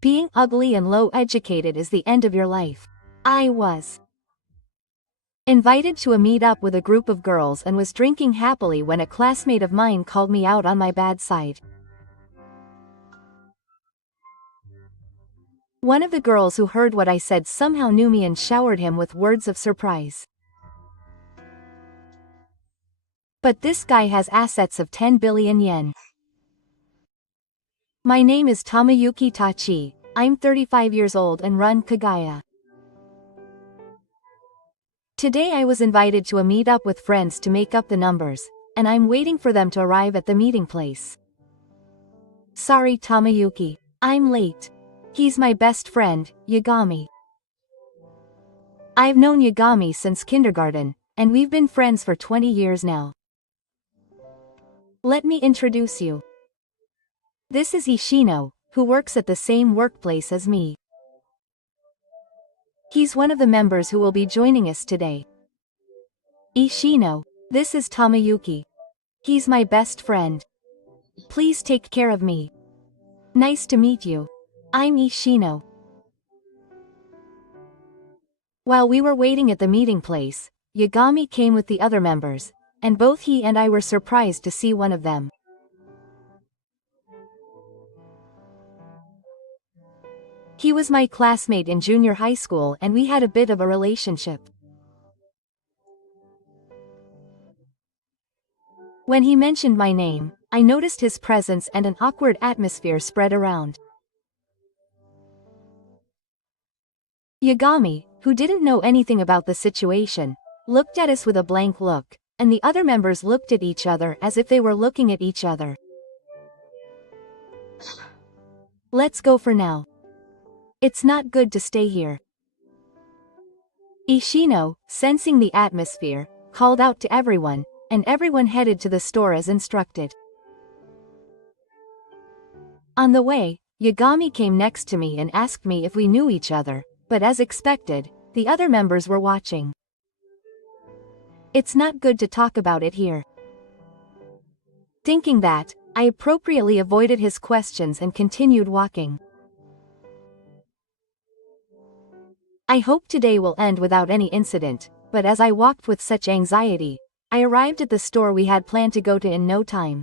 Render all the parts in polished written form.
Being ugly and low educated is the end of your life. I was invited to a meet-up with a group of girls and was drinking happily when a classmate of mine called me out on my bad side. One of the girls who heard what I said somehow knew me and showered him with words of surprise. But this guy has assets of 10 billion yen. My name is Tomoyuki Tachi, I'm 35 years old and run Kagaya. Today I was invited to a meet-up with friends to make up the numbers, and I'm waiting for them to arrive at the meeting place. Sorry Tomoyuki, I'm late. He's my best friend, Yagami. I've known Yagami since kindergarten, and we've been friends for 20 years now. Let me introduce you. This is Ishino, who works at the same workplace as me. He's one of the members who will be joining us today. Ishino, this is Tomoyuki. He's my best friend. Please take care of me. Nice to meet you. I'm Ishino. While we were waiting at the meeting place, Yagami came with the other members, and both he and I were surprised to see one of them. He was my classmate in junior high school and we had a bit of a relationship. When he mentioned my name, I noticed his presence and an awkward atmosphere spread around. Yagami, who didn't know anything about the situation, looked at us with a blank look, and the other members looked at each other as if they were looking at each other. Let's go for now. It's not good to stay here. Ishino, sensing the atmosphere, called out to everyone, and everyone headed to the store as instructed. On the way, Yagami came next to me and asked me if we knew each other, but as expected, the other members were watching. It's not good to talk about it here. Thinking that, I appropriately avoided his questions and continued walking. I hope today will end without any incident, but as I walked with such anxiety, I arrived at the store we had planned to go to in no time.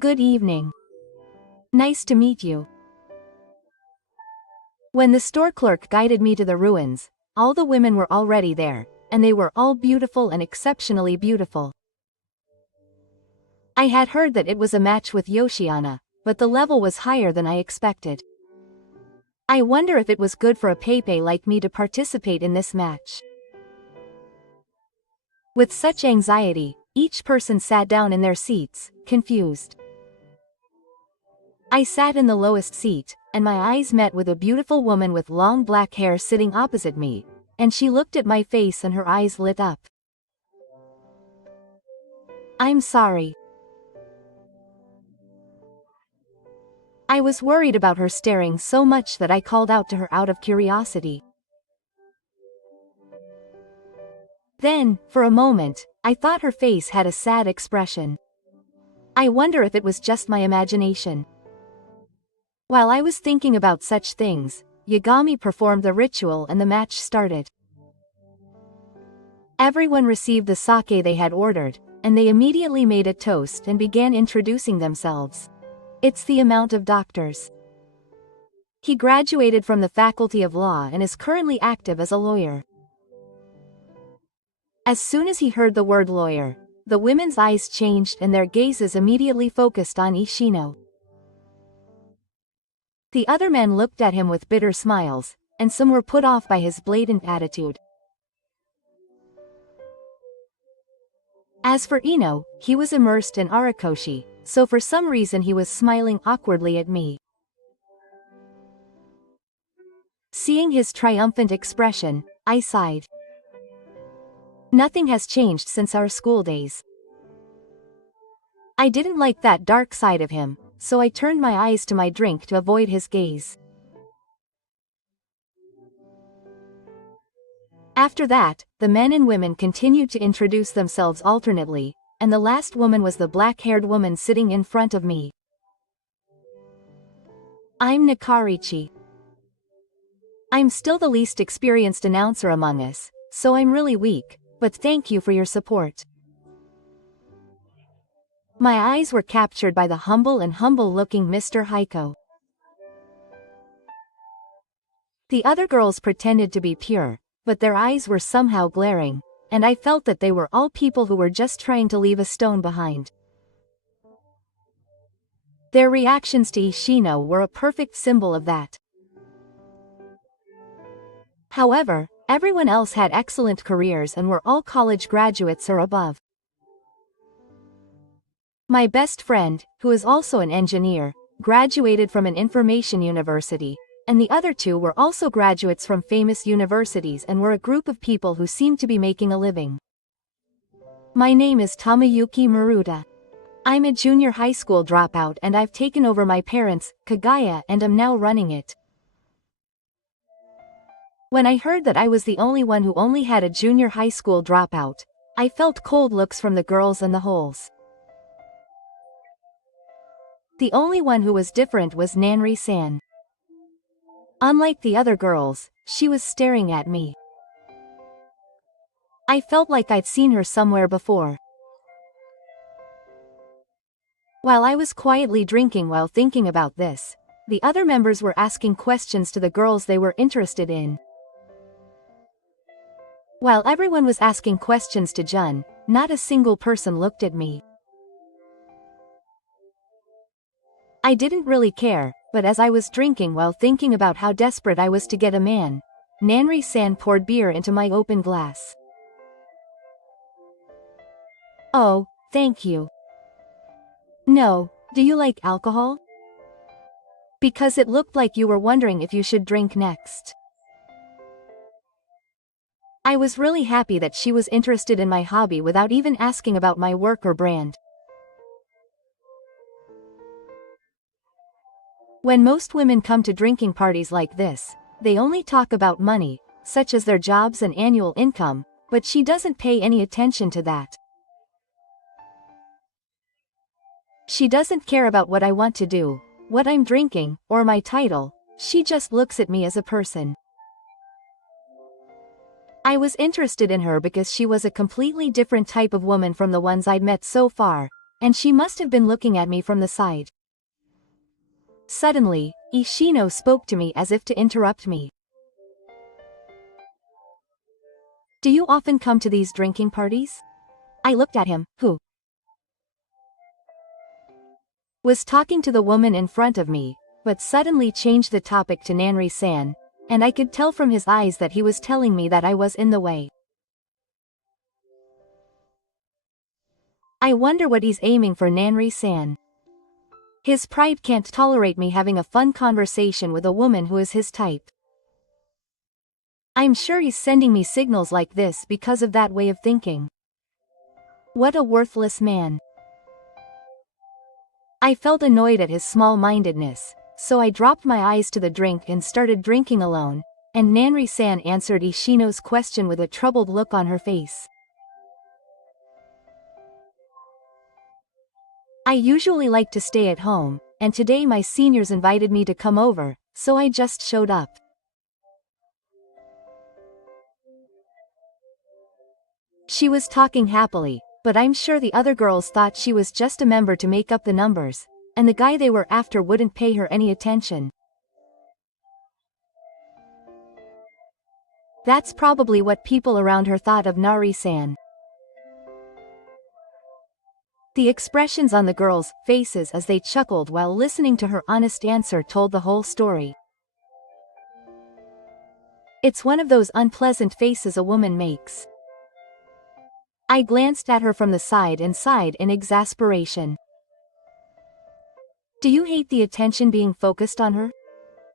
Good evening. Nice to meet you. When the store clerk guided me to the ruins, all the women were already there, and they were all beautiful and exceptionally beautiful. I had heard that it was a match with Yoshiana, but the level was higher than I expected. I wonder if it was good for a Pepe like me to participate in this match. With such anxiety, each person sat down in their seats, confused. I sat in the lowest seat, and my eyes met with a beautiful woman with long black hair sitting opposite me, and she looked at my face and her eyes lit up. I'm sorry. I was worried about her staring so much that I called out to her out of curiosity. Then, for a moment, I thought her face had a sad expression. I wonder if it was just my imagination. While I was thinking about such things, Yagami performed the ritual and the match started. Everyone received the sake they had ordered, and they immediately made a toast and began introducing themselves. It's the amount of doctors. He graduated from the Faculty of Law and is currently active as a lawyer. As soon as he heard the word lawyer, the women's eyes changed and their gazes immediately focused on Ishino. The other men looked at him with bitter smiles, and some were put off by his blatant attitude. As for Ino, he was immersed in Arakoshi, so for some reason he was smiling awkwardly at me. Seeing his triumphant expression, I sighed. Nothing has changed since our school days. I didn't like that dark side of him, so I turned my eyes to my drink to avoid his gaze. After that, the men and women continued to introduce themselves alternately, and the last woman was the black-haired woman sitting in front of me. I'm Nakarichi. I'm still the least experienced announcer among us, so I'm really weak, but thank you for your support. My eyes were captured by the humble-looking Mr. Heiko. The other girls pretended to be pure, but their eyes were somehow glaring, and I felt that they were all people who were just trying to leave a stone behind. Their reactions to Ishino were a perfect symbol of that. However, everyone else had excellent careers and were all college graduates or above. My best friend, who is also an engineer, graduated from an information university, and the other two were also graduates from famous universities and were a group of people who seemed to be making a living. My name is Tamayuki Maruta. I'm a junior high school dropout and I've taken over my parents' Kagaya and am now running it. When I heard that I was the only one who only had a junior high school dropout, I felt cold looks from the girls and the holes. The only one who was different was Nanri-san. Unlike the other girls, she was staring at me. I felt like I'd seen her somewhere before. While I was quietly drinking while thinking about this, the other members were asking questions to the girls they were interested in. While everyone was asking questions to Jun, not a single person looked at me. I didn't really care, but as I was drinking while thinking about how desperate I was to get a man, Nanri-san poured beer into my open glass. Oh, thank you. No, do you like alcohol? Because it looked like you were wondering if you should drink next. I was really happy that she was interested in my hobby without even asking about my work or brand. When most women come to drinking parties like this, they only talk about money, such as their jobs and annual income, but she doesn't pay any attention to that. She doesn't care about what I want to do, what I'm drinking, or my title. She just looks at me as a person. I was interested in her because she was a completely different type of woman from the ones I'd met so far, and she must have been looking at me from the side. Suddenly, Ishino spoke to me as if to interrupt me. Do you often come to these drinking parties? I looked at him, who was talking to the woman in front of me, but suddenly changed the topic to Nanri-san, and I could tell from his eyes that he was telling me that I was in the way. I wonder what he's aiming for, Nanri-san. His pride can't tolerate me having a fun conversation with a woman who is his type. I'm sure he's sending me signals like this because of that way of thinking. What a worthless man. I felt annoyed at his small-mindedness, so I dropped my eyes to the drink and started drinking alone, and Nanri-san answered Ishino's question with a troubled look on her face. I usually like to stay at home, and today my seniors invited me to come over, so I just showed up. She was talking happily, but I'm sure the other girls thought she was just a member to make up the numbers, and the guy they were after wouldn't pay her any attention. That's probably what people around her thought of Nari-san. The expressions on the girls' faces as they chuckled while listening to her honest answer told the whole story. It's one of those unpleasant faces a woman makes. I glanced at her from the side and sighed in exasperation. Do you hate the attention being focused on her?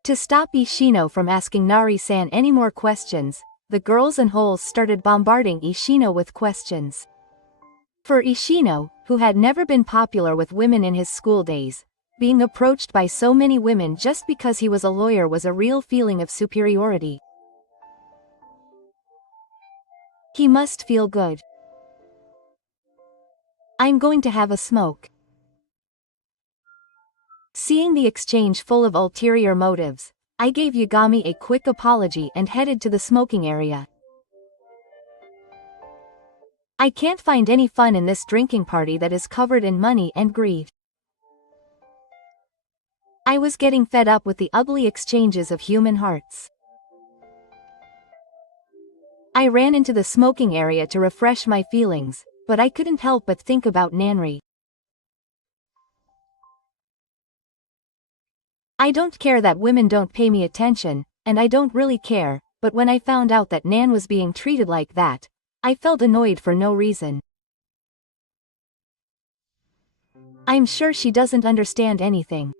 To stop Ishino from asking Nari-san any more questions, the girls and holes started bombarding Ishino with questions. For Ishino, who had never been popular with women in his school days, being approached by so many women just because he was a lawyer was a real feeling of superiority. He must feel good. I'm going to have a smoke. Seeing the exchange full of ulterior motives, I gave Yagami a quick apology and headed to the smoking area. I can't find any fun in this drinking party that is covered in money and greed. I was getting fed up with the ugly exchanges of human hearts. I ran into the smoking area to refresh my feelings, but I couldn't help but think about Nanri. I don't care that women don't pay me attention, and I don't really care, but when I found out that Nan was being treated like that, I felt annoyed for no reason. I'm sure she doesn't understand anything.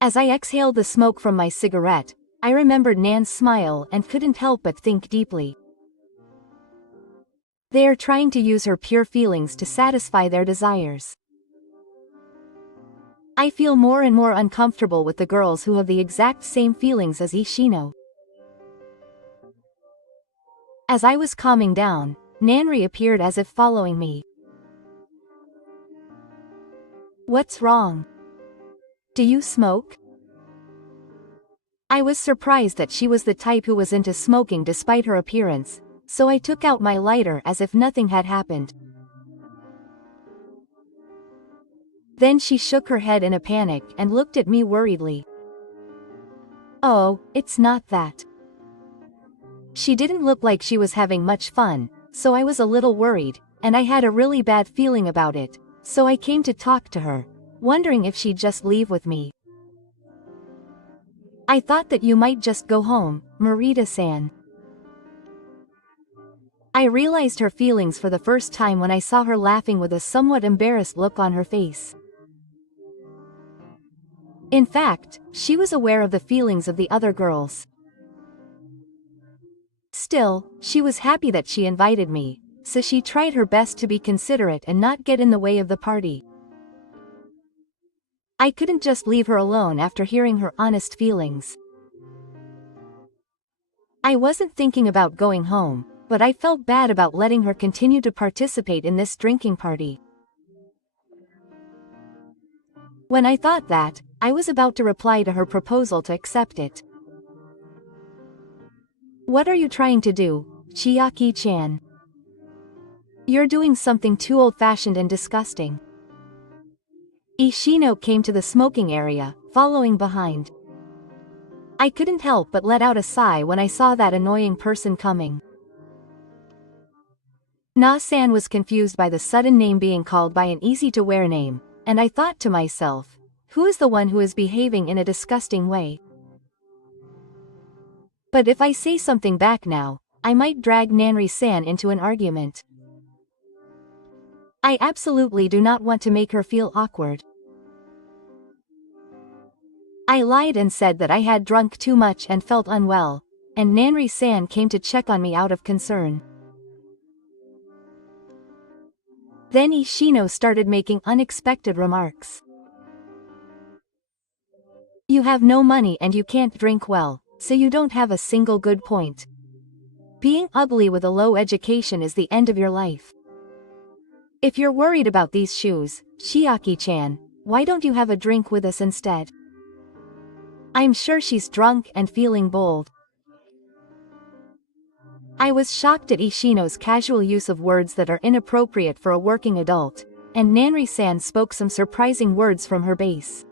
As I exhaled the smoke from my cigarette, I remembered Nan's smile and couldn't help but think deeply. They are trying to use her pure feelings to satisfy their desires. I feel more and more uncomfortable with the girls who have the exact same feelings as Ishino. As I was calming down, Nanri appeared as if following me. What's wrong? Do you smoke? I was surprised that she was the type who was into smoking despite her appearance, so I took out my lighter as if nothing had happened. Then she shook her head in a panic and looked at me worriedly. Oh, it's not that. She didn't look like she was having much fun, so I was a little worried, and I had a really bad feeling about it, so I came to talk to her, wondering if she'd just leave with me. I thought that you might just go home, Marita-san. I realized her feelings for the first time when I saw her laughing with a somewhat embarrassed look on her face. In fact, she was aware of the feelings of the other girls. Still, she was happy that she invited me, so she tried her best to be considerate and not get in the way of the party. I couldn't just leave her alone after hearing her honest feelings. I wasn't thinking about going home, but I felt bad about letting her continue to participate in this drinking party. When I thought that, I was about to reply to her proposal to accept it. What are you trying to do, Chiaki-chan? You're doing something too old-fashioned and disgusting. Ishino came to the smoking area, following behind. I couldn't help but let out a sigh when I saw that annoying person coming. Na-san was confused by the sudden name being called by an easy-to-wear name, and I thought to myself, who is the one who is behaving in a disgusting way? But if I say something back now, I might drag Nanri-san into an argument. I absolutely do not want to make her feel awkward. I lied and said that I had drunk too much and felt unwell, and Nanri-san came to check on me out of concern. Then Ishino started making unexpected remarks. You have no money and you can't drink well, so you don't have a single good point. Being ugly with a low education is the end of your life. If you're worried about these shoes, Chiaki-chan, why don't you have a drink with us instead? I'm sure she's drunk and feeling bold. I was shocked at Ishino's casual use of words that are inappropriate for a working adult, and Nanri-san spoke some surprising words from her base.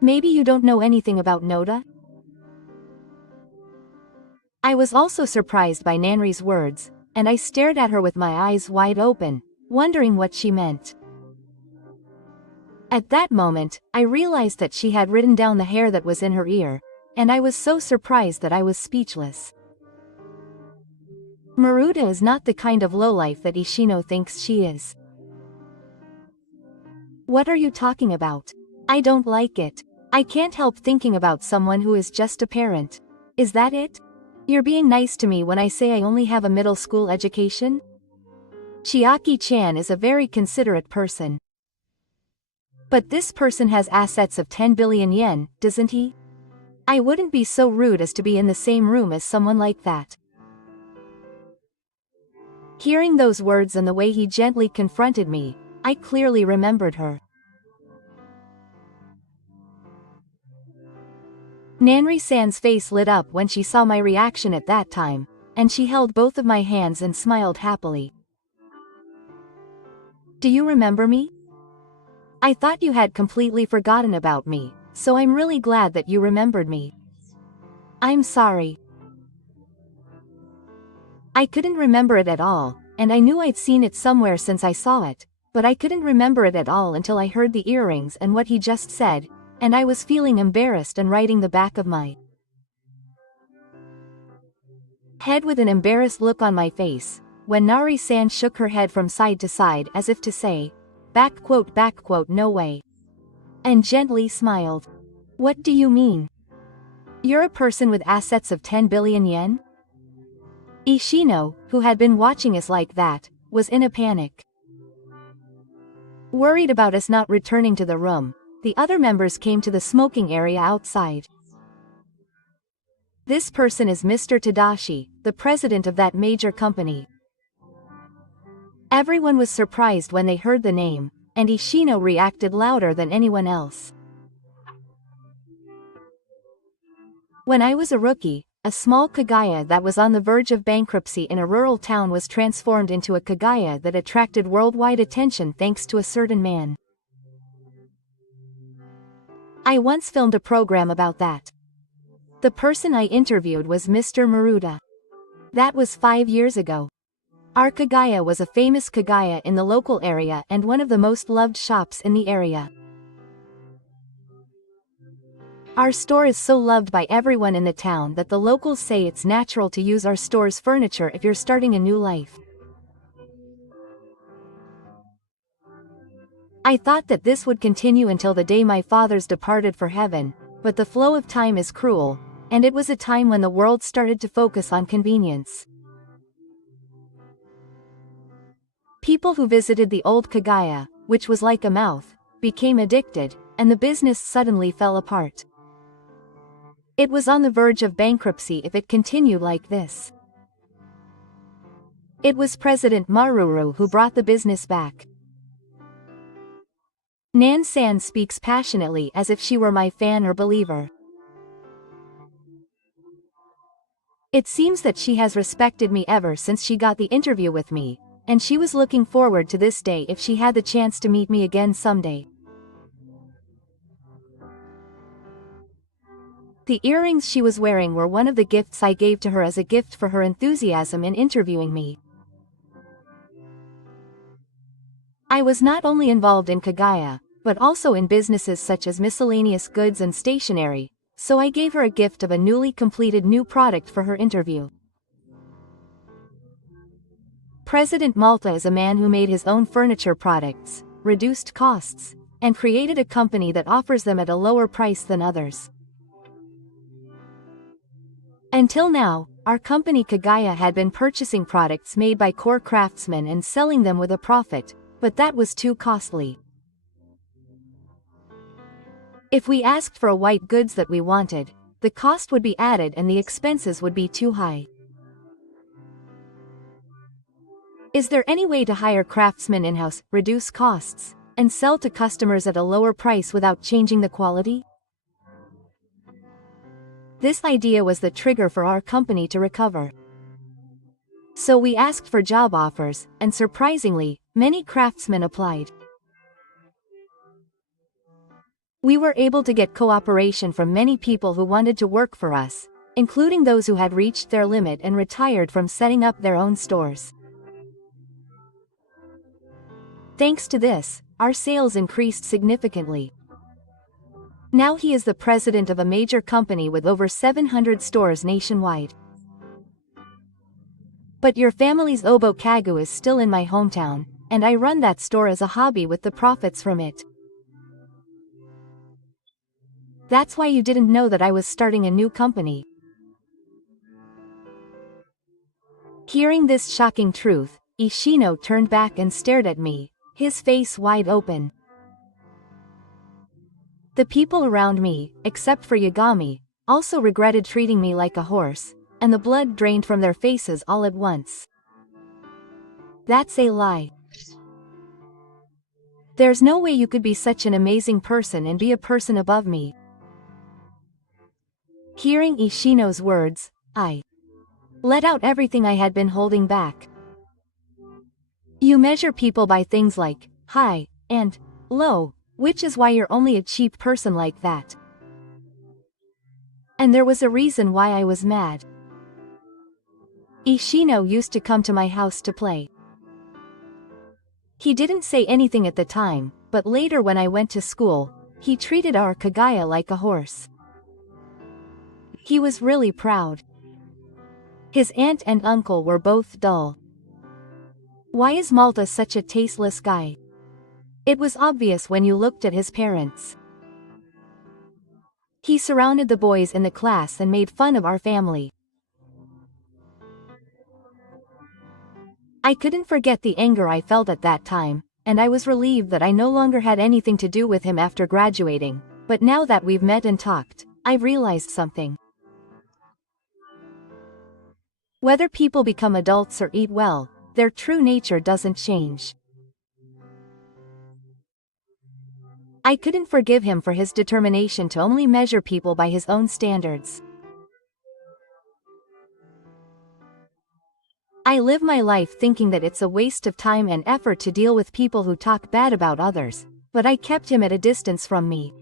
Maybe you don't know anything about Noda? I was also surprised by Nanri's words, and I stared at her with my eyes wide open, wondering what she meant. At that moment, I realized that she had written down the hair that was in her ear, and I was so surprised that I was speechless. Maruta is not the kind of lowlife that Ishino thinks she is. What are you talking about? I don't like it. I can't help thinking about someone who is just a parent. Is that it? You're being nice to me when I say I only have a middle school education? Chiaki-chan is a very considerate person. But this person has assets of 10 billion yen, doesn't he? I wouldn't be so rude as to be in the same room as someone like that. Hearing those words and the way he gently confronted me, I clearly remembered her. Nanri-san's face lit up when she saw my reaction at that time, and she held both of my hands and smiled happily. Do you remember me? I thought you had completely forgotten about me, so I'm really glad that you remembered me. I'm sorry. I couldn't remember it at all, and I knew I'd seen it somewhere since I saw it, but I couldn't remember it at all until I heard the earrings and what he just said, and I was feeling embarrassed and writing the back of my head with an embarrassed look on my face, when Nari-san shook her head from side to side as if to say, back quote, no way. And gently smiled. What do you mean? You're a person with assets of 10 billion yen? Ishino, who had been watching us like that, was in a panic. Worried about us not returning to the room, the other members came to the smoking area outside. This person is Mr. Tadashi, the president of that major company. Everyone was surprised when they heard the name, and Ishino reacted louder than anyone else. When I was a rookie, a small kagaya that was on the verge of bankruptcy in a rural town was transformed into a kagaya that attracted worldwide attention thanks to a certain man. I once filmed a program about that. The person I interviewed was Mr. Maruda. That was 5 years ago. Our kagaya was a famous kagaya in the local area and one of the most loved shops in the area. Our store is so loved by everyone in the town that the locals say it's natural to use our store's furniture if you're starting a new life. I thought that this would continue until the day my fathers departed for heaven, but the flow of time is cruel, and it was a time when the world started to focus on convenience. People who visited the old kagaya, which was like a mouth, became addicted, and the business suddenly fell apart. It was on the verge of bankruptcy if it continued like this. It was President Maruru who brought the business back. Nan-san speaks passionately as if she were my fan or believer. It seems that she has respected me ever since she got the interview with me, and she was looking forward to this day if she had the chance to meet me again someday. The earrings she was wearing were one of the gifts I gave to her as a gift for her enthusiasm in interviewing me. I was not only involved in kagaya, but also in businesses such as miscellaneous goods and stationery, so I gave her a gift of a newly completed new product for her interview. President Malta is a man who made his own furniture products, reduced costs, and created a company that offers them at a lower price than others. Until now, our company Kagaya had been purchasing products made by core craftsmen and selling them with a profit, but that was too costly. If we asked for a white goods that we wanted, the cost would be added and the expenses would be too high. Is there any way to hire craftsmen in-house, reduce costs, and sell to customers at a lower price without changing the quality? This idea was the trigger for our company to recover. So we asked for job offers, and surprisingly, many craftsmen applied. We were able to get cooperation from many people who wanted to work for us, including those who had reached their limit and retired from setting up their own stores. Thanks to this, our sales increased significantly. Now he is the president of a major company with over 700 stores nationwide. But your family's Obo Kagu is still in my hometown, and I run that store as a hobby with the profits from it. That's why you didn't know that I was starting a new company. Hearing this shocking truth, Ishino turned back and stared at me, his face wide open. The people around me, except for Yagami, also regretted treating me like a horse, and the blood drained from their faces all at once. That's a lie. There's no way you could be such an amazing person and be a person above me. Hearing Ishino's words, I let out everything I had been holding back. You measure people by things like high and low, which is why you're only a cheap person like that. And there was a reason why I was mad. Ishino used to come to my house to play. He didn't say anything at the time, but later when I went to school, he treated our Kagaya like a horse. He was really proud. His aunt and uncle were both dull. Why is Malta such a tasteless guy? It was obvious when you looked at his parents. He surrounded the boys in the class and made fun of our family. I couldn't forget the anger I felt at that time, and I was relieved that I no longer had anything to do with him after graduating, but now that we've met and talked, I've realized something. Whether people become adults or eat well, their true nature doesn't change. I couldn't forgive him for his determination to only measure people by his own standards. I live my life thinking that it's a waste of time and effort to deal with people who talk bad about others, but I kept him at a distance from me.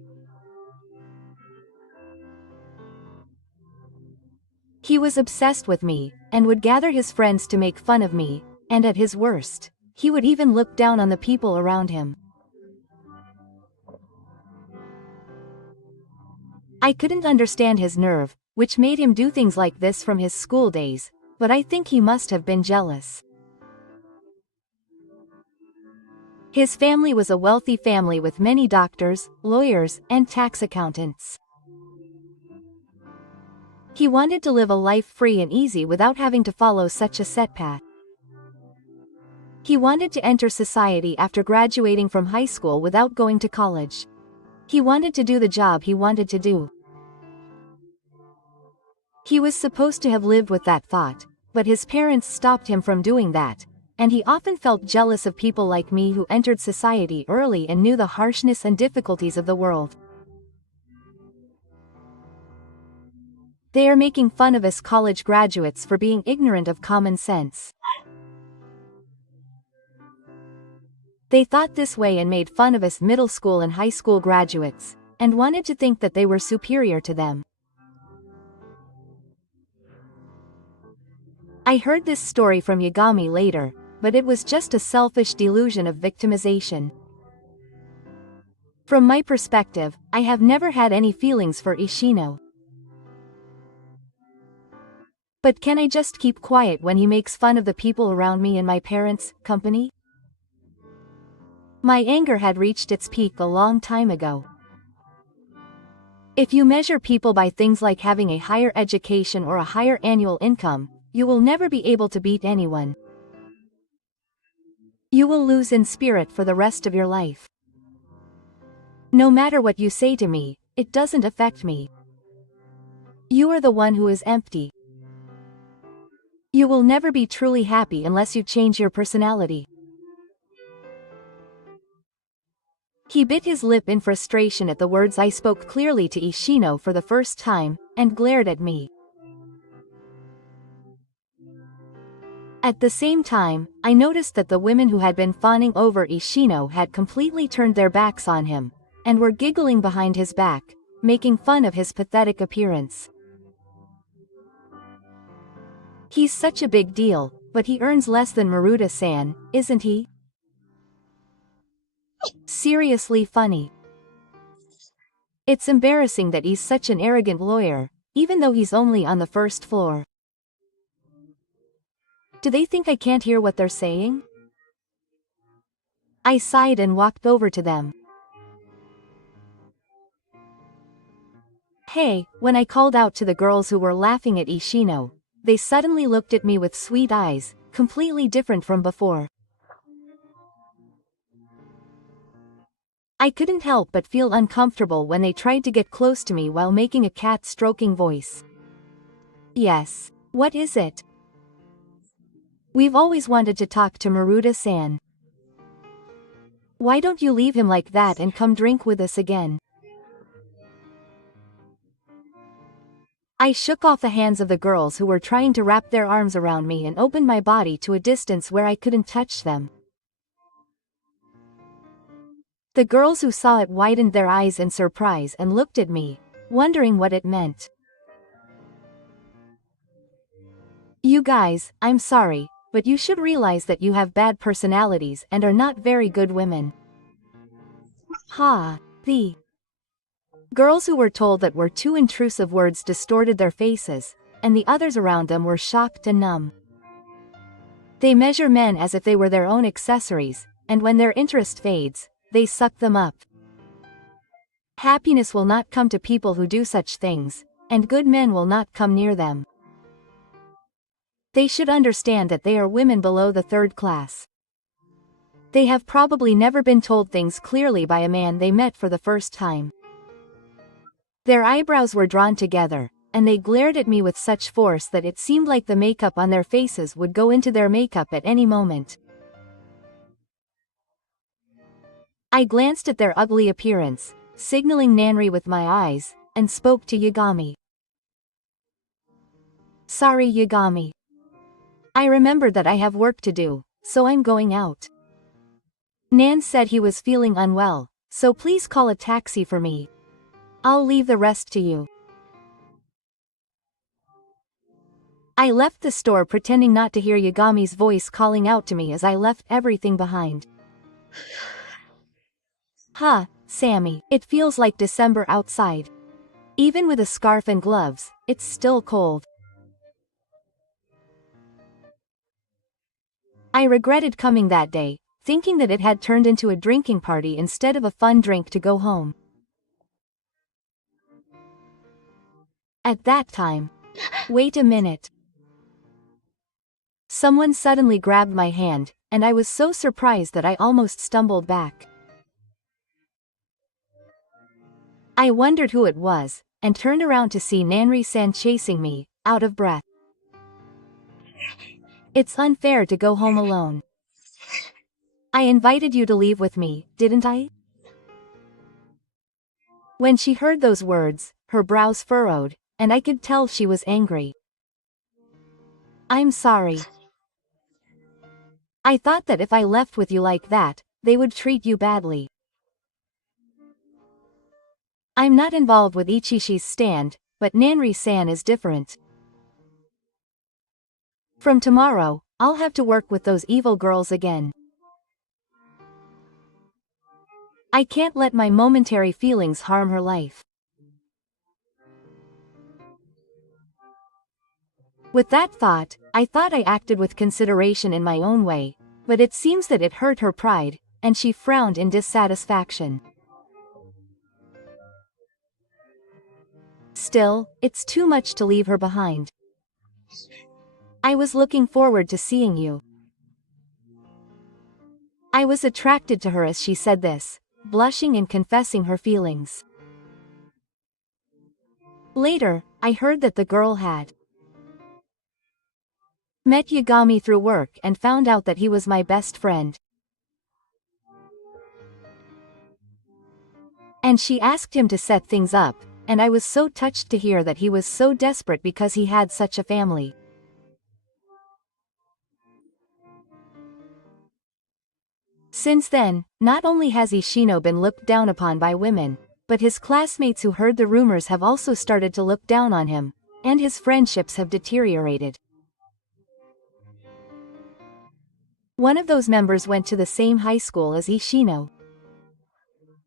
He was obsessed with me, and would gather his friends to make fun of me, and at his worst, he would even look down on the people around him. I couldn't understand his nerve, which made him do things like this from his school days, but I think he must have been jealous. His family was a wealthy family with many doctors, lawyers, and tax accountants. He wanted to live a life free and easy without having to follow such a set path. He wanted to enter society after graduating from high school without going to college. He wanted to do the job he wanted to do. He was supposed to have lived with that thought, but his parents stopped him from doing that, and he often felt jealous of people like me who entered society early and knew the harshness and difficulties of the world. They are making fun of us college graduates for being ignorant of common sense. They thought this way and made fun of us middle school and high school graduates, and wanted to think that they were superior to them. I heard this story from Yagami later, but it was just a selfish delusion of victimization. From my perspective, I have never had any feelings for Ishino. But can I just keep quiet when he makes fun of the people around me and my parents' company? My anger had reached its peak a long time ago. If you measure people by things like having a higher education or a higher annual income, you will never be able to beat anyone. You will lose in spirit for the rest of your life. No matter what you say to me, it doesn't affect me. You are the one who is empty. You will never be truly happy unless you change your personality. He bit his lip in frustration at the words I spoke clearly to Ishino for the first time, and glared at me. At the same time, I noticed that the women who had been fawning over Ishino had completely turned their backs on him, and were giggling behind his back, making fun of his pathetic appearance. He's such a big deal, but he earns less than Maruta-san, isn't he? Seriously funny. It's embarrassing that he's such an arrogant lawyer, even though he's only on the first floor. Do they think I can't hear what they're saying? I sighed and walked over to them. Hey, when I called out to the girls who were laughing at Ishino, they suddenly looked at me with sweet eyes, completely different from before. I couldn't help but feel uncomfortable when they tried to get close to me while making a cat-stroking voice. Yes. What is it? We've always wanted to talk to Maruta-san. Why don't you leave him like that and come drink with us again? I shook off the hands of the girls who were trying to wrap their arms around me and opened my body to a distance where I couldn't touch them. The girls who saw it widened their eyes in surprise and looked at me, wondering what it meant. You guys, I'm sorry, but you should realize that you have bad personalities and are not very good women. The girls who were told that were too intrusive words distorted their faces, and the others around them were shocked and numb. They measure men as if they were their own accessories, and when their interest fades, they suck them up. Happiness will not come to people who do such things, and good men will not come near them. They should understand that they are women below the third class. They have probably never been told things clearly by a man they met for the first time. Their eyebrows were drawn together, and they glared at me with such force that it seemed like the makeup on their faces would go into their makeup at any moment. I glanced at their ugly appearance, signaling Nanri with my eyes, and spoke to Yagami. Sorry, Yagami. I remembered that I have work to do, so I'm going out. Nan said he was feeling unwell, so please call a taxi for me. I'll leave the rest to you. I left the store pretending not to hear Yagami's voice calling out to me as I left everything behind. Sammy, it feels like December outside. Even with a scarf and gloves, it's still cold. I regretted coming that day, thinking that it had turned into a drinking party instead of a fun drink to go home. At that time. Wait a minute. Someone suddenly grabbed my hand, and I was so surprised that I almost stumbled back. I wondered who it was, and turned around to see Nanri-san chasing me, out of breath. It's unfair to go home alone. I invited you to leave with me, didn't I? When she heard those words, her brows furrowed, and I could tell she was angry. I'm sorry. I thought that if I left with you like that, they would treat you badly. I'm not involved with Ichishi's stand, but Nanri-san is different. From tomorrow, I'll have to work with those evil girls again. I can't let my momentary feelings harm her life. With that thought, I thought I acted with consideration in my own way, but it seems that it hurt her pride, and she frowned in dissatisfaction. Still, it's too much to leave her behind. I was looking forward to seeing you. I was attracted to her as she said this, blushing and confessing her feelings. Later, I heard that the girl had met Yagami through work and found out that he was my best friend. And she asked him to set things up, and I was so touched to hear that he was so desperate because he had such a family. Since then, not only has Ishino been looked down upon by women, but his classmates who heard the rumors have also started to look down on him, and his friendships have deteriorated. One of those members went to the same high school as Ishino.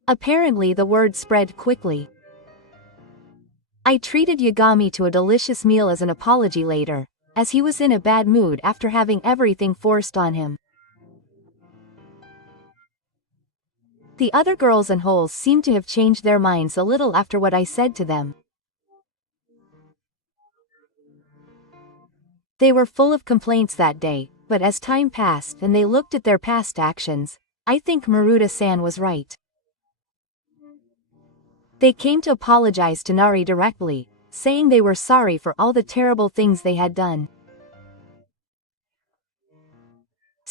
Apparently the word spread quickly. I treated Yagami to a delicious meal as an apology later, as he was in a bad mood after having everything forced on him. The other girls and holes seemed to have changed their minds a little after what I said to them. They were full of complaints that day, but as time passed and they looked at their past actions, I think Maruta-san was right. They came to apologize to Nari directly, saying they were sorry for all the terrible things they had done.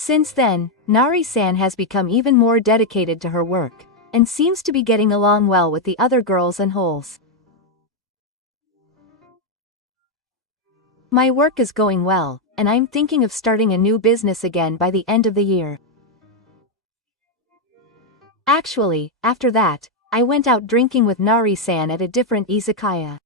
Since then, Nari-san has become even more dedicated to her work, and seems to be getting along well with the other girls and holes. My work is going well, and I'm thinking of starting a new business again by the end of the year. Actually, after that, I went out drinking with Nari-san at a different izakaya.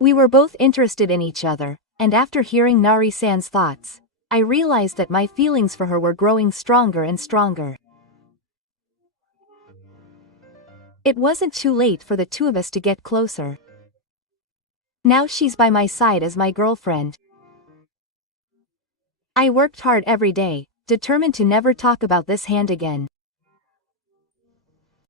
We were both interested in each other, and after hearing Nari-san's thoughts, I realized that my feelings for her were growing stronger and stronger. It wasn't too late for the two of us to get closer. Now she's by my side as my girlfriend. I worked hard every day, determined to never talk about this hand again.